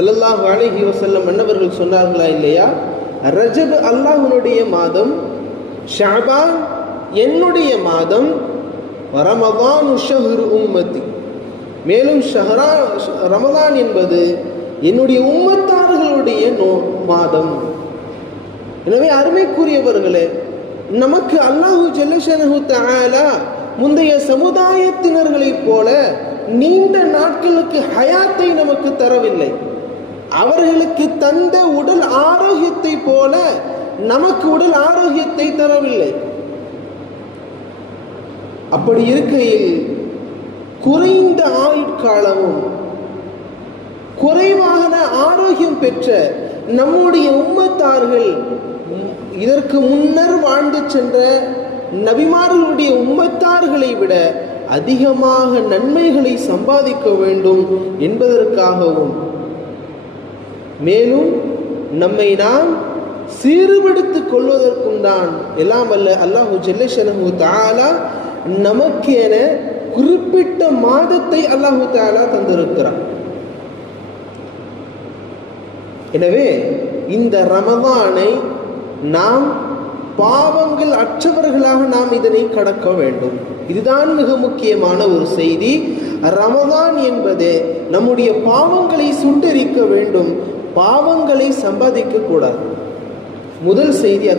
ஸல்லல்லாஹு அலைஹி வஸல்லம் அன்னவர்கள் சொன்னார்களா இல்லையா, ரஜப் அல்லாஹ்வுடைய மாதம், ஷஅபான் என்னுடைய மாதம், ரமதான் ஷஹ்ரு உம்மத்தி, மேலும் ரமதான் என்பது என்னுடைய உம்மத்தார்களுடைய மாதம். எனவே அருமைக்குரியவர்களே, நமக்கு அல்லாஹு ஜல்லஷனஹு தஆலா முந்தைய சமுதாயத்தினர்களைப் போல நீண்ட நாட்களுக்கு ஹயாத்தை நமக்கு தரவில்லை. அவர்களுக்கு தந்த உடல் ஆரோக்கியத்தை போல நமக்கு உடல் ஆரோக்கியத்தை தரவில்லை. அப்படி இருக்கையில் குறைந்த ஆயுட்காலமும் குறைவான ஆரோக்கியம் பெற்ற நம்முடைய உம்மத்தார்கள் இதற்கு முன்னர் வாழ்ந்து சென்ற நபிமார்களுடைய உம்மத்தார்களை விட அதிகமாக நன்மைகளை சம்பாதிக்க வேண்டும் என்பதற்காகவும், மேலும் நம்மை நாம் சீர்படுத்திக் கொள்வதற்கும் தான் எல்லாம் வல்ல அல்லாஹு ஜல்லஷனஹு தஆலா நமக்கு என குறிப்பிட்ட மாதத்தை அல்லாஹு தஆலா தந்திருக்கிறார். எனவே இந்த ரமதானை நாம் பாவங்கள் அற்றவர்களாக நாம் இதனை கடக்க வேண்டும். இதுதான் மிக முக்கியமான ஒரு செய்தி. ரமதான் என்பது நம்முடைய பாவங்களை சுட்டரிக்க வேண்டும், பாவங்களை சம்பாதிக்க கூடாது. முதல் செய்தி அது.